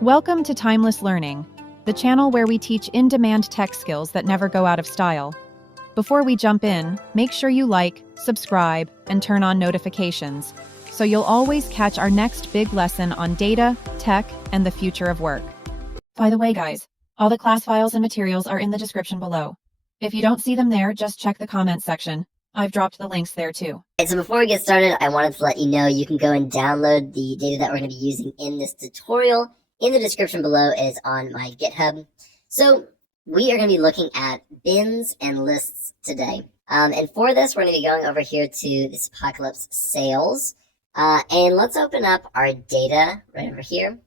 Welcome to Timeless Learning, the channel where we teach in-demand tech skills that never go out of style. Before we jump in, make sure you like, subscribe, and turn on notifications, so you'll always catch our next big lesson on data, tech, and the future of work. By the way, guys, all the class files and materials are in the description below. If you don't see them there, just check the comments section. I've dropped the links there too. And so before we get started, I wanted to let you know you can go and download the data that we're going to be using in this tutorial. In the description below is on my GitHub. So we are going to be looking at bins and lists today. And for this, we're going to be going over here to this Apocalypse sales. And let's open up our data right over here.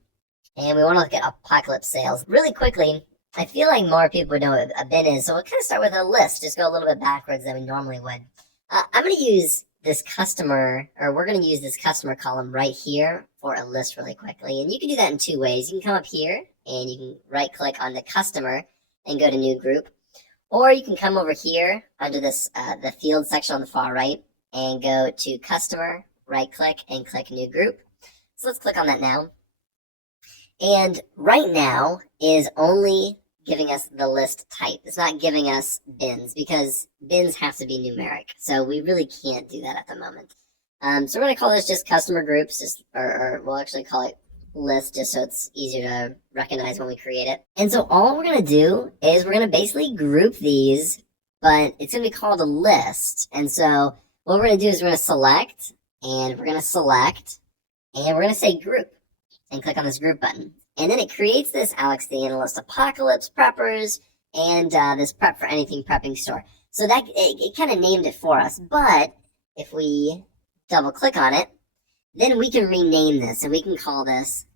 And we want to look at Apocalypse sales. Really quickly, I feel like more people would know what a bin is. So we'll kind of start with a list. Just go a little bit backwards than we normally would. I'm going to use this customer, or we're going to use this customer column right here for a list really quickly. And you can do that in two ways. You can come up here and you can right click on the customer and go to new group. Or you can come over here under this, the field section on the far right and go to customer, right click and click new group. So let's click on that now. And right now is only giving us the list type. It's not giving us bins because bins have to be numeric. So we really can't do that at the moment. So we're going to call this just customer groups, or we'll actually call it list just so it's easier to recognize when we create it. And so all we're going to do is we're going to basically group these, but it's going to be called a list. And so what we're going to do is we're going to select, and we're going to select, and we're going to say group, and click on this group button. And then it creates this Alex the Analyst Apocalypse preppers and this prep for anything prepping store. So that it kind of named it for us. But if we double click on it, then we can rename this and we can call this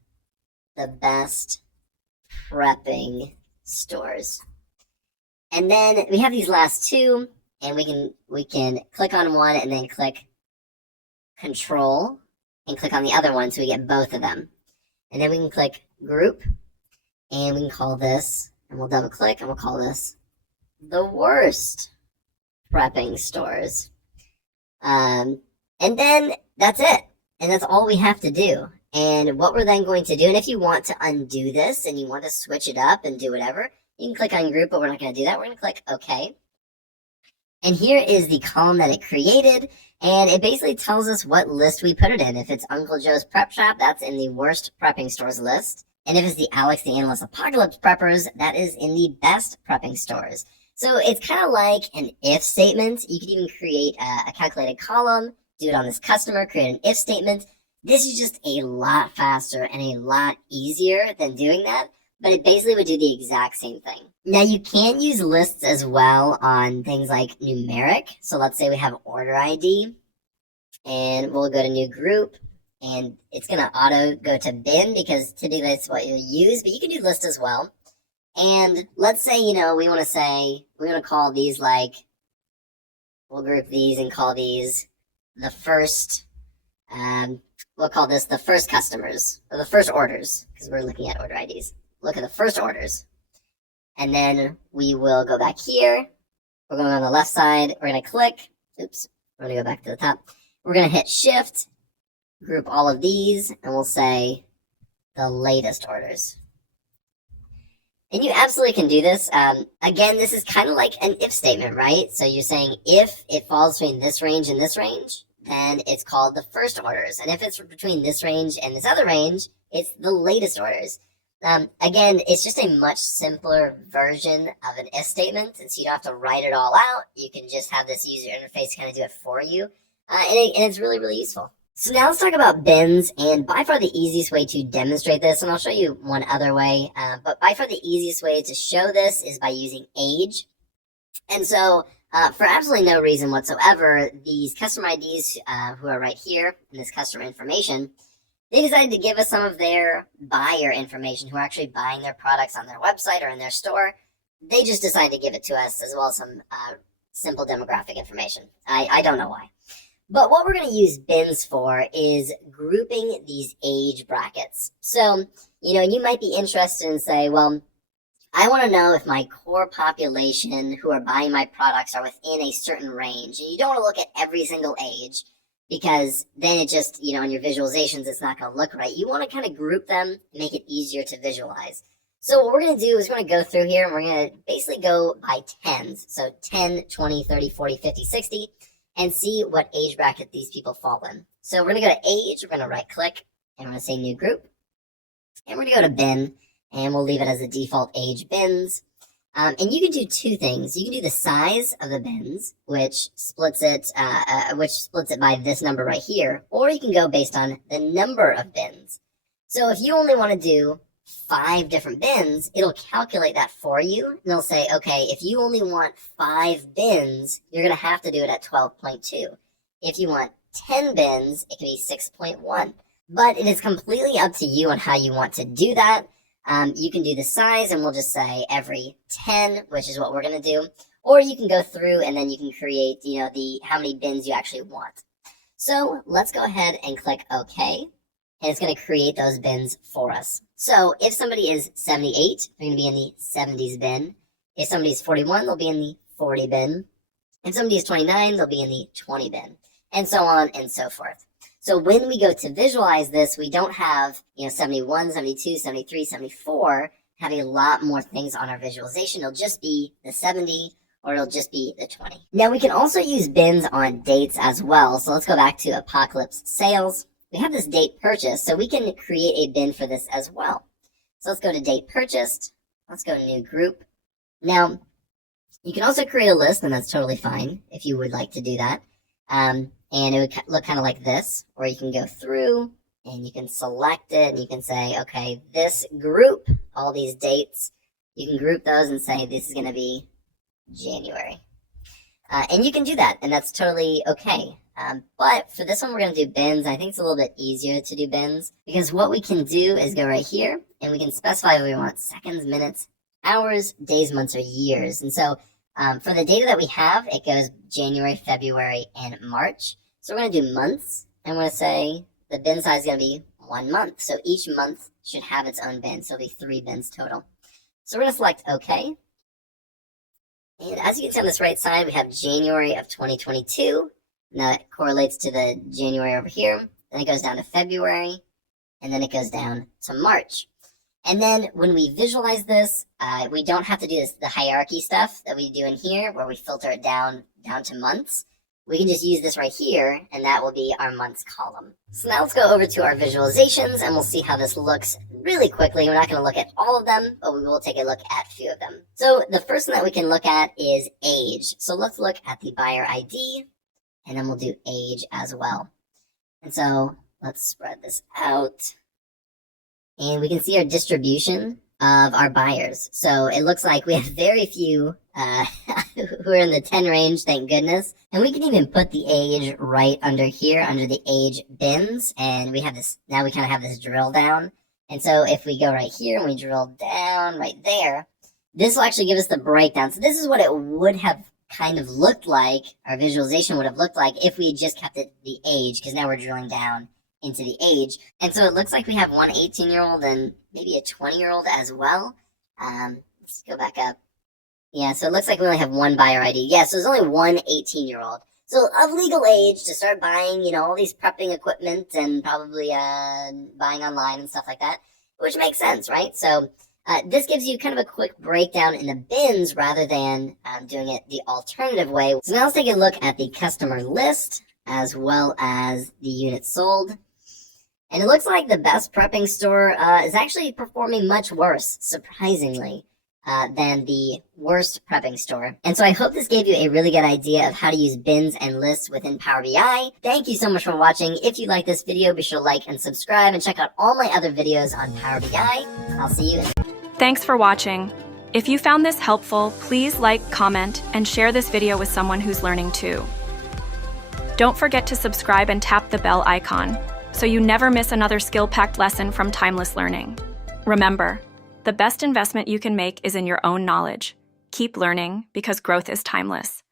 the best prepping stores. And then we have these last two, and we can click on one and then click Control and click on the other one so we get both of them. And then we can click group, and we can call this, and we'll double click, and we'll call this the worst prepping stores. And then that's it. And that's all we have to do. And what we're then going to do, and if you want to undo this and you want to switch it up and do whatever, you can click on group, but we're not going to do that. We're going to click OK. And here is the column that it created, and it basically tells us what list we put it in. If it's Uncle Joe's Prep Shop, that's in the worst prepping stores list. And if it's the Alex the Analyst Apocalypse preppers, that is in the best prepping stores. So it's kind of like an if statement. You could even create a calculated column, do it on this customer, create an if statement. This is just a lot faster and a lot easier than doing that, but it basically would do the exact same thing. Now you can use lists as well on things like numeric. So let's say we have order ID, and we'll go to new group, and it's going to auto go to bin because typically that's what you'll use, but you can do list as well. And let's say, we want to call these we'll group these and call these the first, we'll call this the first customers, or the first orders, because we're looking at order IDs. Look at the first orders. And then we will go back here. We're going on the left side. We're going to click. Oops. We're going to go back to the top. We're going to hit Shift, group all of these, and we'll say the latest orders. And you absolutely can do this. Again, this is kind of like an if statement, right? So you're saying if it falls between this range and this range, then it's called the first orders. And if it's between this range and this other range, it's the latest orders. Again, it's just a much simpler version of an if statement, and so you don't have to write it all out. You can just have this user interface kind of do it for you, and it's really, really useful. So now let's talk about bins, and by far the easiest way to demonstrate this, and I'll show you one other way, but by far the easiest way to show this is by using age. And so for absolutely no reason whatsoever, these customer IDs who are right here in this customer information, they decided to give us some of their buyer information who are actually buying their products on their website or in their store. They just decided to give it to us, as well as some simple demographic information. I don't know why. But what we're going to use bins for is grouping these age brackets. So, you might be interested and say, well, I want to know if my core population who are buying my products are within a certain range. And you don't want to look at every single age. because then it just, on your visualizations, it's not going to look right. You want to kind of group them and make it easier to visualize. So what we're going to do is we're going to go through here and we're going to basically go by tens. So 10, 20, 30, 40, 50, 60, and see what age bracket these people fall in. So we're going to go to age, we're going to right click, and we're going to say new group. And we're going to go to bin, and we'll leave it as the default age bins. And you can do two things. You can do the size of the bins, which splits it by this number right here, or you can go based on the number of bins. So if you only want to do 5 different bins, it'll calculate that for you, and it'll say, okay, if you only want 5 bins, you're going to have to do it at 12.2. If you want 10 bins, it can be 6.1. But it is completely up to you on how you want to do that. You can do the size, and we'll just say every 10, which is what we're going to do. Or you can go through, and then you can create, how many bins you actually want. So let's go ahead and click OK. And it's going to create those bins for us. So if somebody is 78, they're going to be in the 70s bin. If somebody is 41, they'll be in the 40 bin. If somebody is 29, they'll be in the 20 bin. And so on and so forth. So when we go to visualize this, we don't have 71, 72, 73, 74 having a lot more things on our visualization. It'll just be the 70, or it'll just be the 20. Now we can also use bins on dates as well. So let's go back to Apocalypse Sales. We have this date purchased, so we can create a bin for this as well. So let's go to date purchased. Let's go to new group. Now, you can also create a list, and that's totally fine if you would like to do that. And it would look kind of like this, or you can go through and you can select it and you can say, okay, this group, all these dates, you can group those and say this is going to be January. And you can do that, and that's totally okay. But for this one, we're going to do bins. I think it's a little bit easier to do bins because what we can do is go right here and we can specify what we want: seconds, minutes, hours, days, months, or years. And so for the data that we have, it goes January, February, and March. So we're going to do months, and we're going to say the bin size is going to be 1 month. So each month should have its own bin. So it'll be 3 bins total. So we're going to select OK. And as you can see on this right side, we have January of 2022. And that correlates to the January over here. Then it goes down to February, and then it goes down to March. And then when we visualize this, we don't have to do the hierarchy stuff that we do in here, where we filter it down to months. We can just use this right here, and that will be our months column. So now let's go over to our visualizations, and we'll see how this looks really quickly. We're not going to look at all of them, but we will take a look at a few of them. So the first one that we can look at is age. So let's look at the buyer ID, and then we'll do age as well. And so let's spread this out. And we can see our distribution of our buyers. So it looks like we have very few who are in the 10 range, thank goodness. And we can even put the age right under here, under the age bins. And we have this, now we kind of have this drill down. And so if we go right here and we drill down right there, this will actually give us the breakdown. So this is what it would have kind of looked like, our visualization would have looked like if we had just kept it the age, because now we're drilling down into the age. And so it looks like we have one 18-year-old and maybe a 20-year-old as well. Let's go back up. Yeah, so it looks like we only have one buyer ID. Yeah, so there's only one 18-year-old. So of legal age to start buying, all these prepping equipment and probably buying online and stuff like that, which makes sense, right? So this gives you kind of a quick breakdown in the bins rather than doing it the alternative way. So now let's take a look at the customer list as well as the units sold. And it looks like the best prepping store is actually performing much worse, surprisingly, than the worst prepping store. And so I hope this gave you a really good idea of how to use bins and lists within Power BI. Thank you so much for watching. If you like this video, be sure to like and subscribe and check out all my other videos on Power BI. I'll see you in Thanks for watching. If you found this helpful, please like, comment, and share this video with someone who's learning too. Don't forget to subscribe and tap the bell icon so you never miss another skill-packed lesson from Timeless Learning. Remember, the best investment you can make is in your own knowledge. Keep learning because growth is timeless.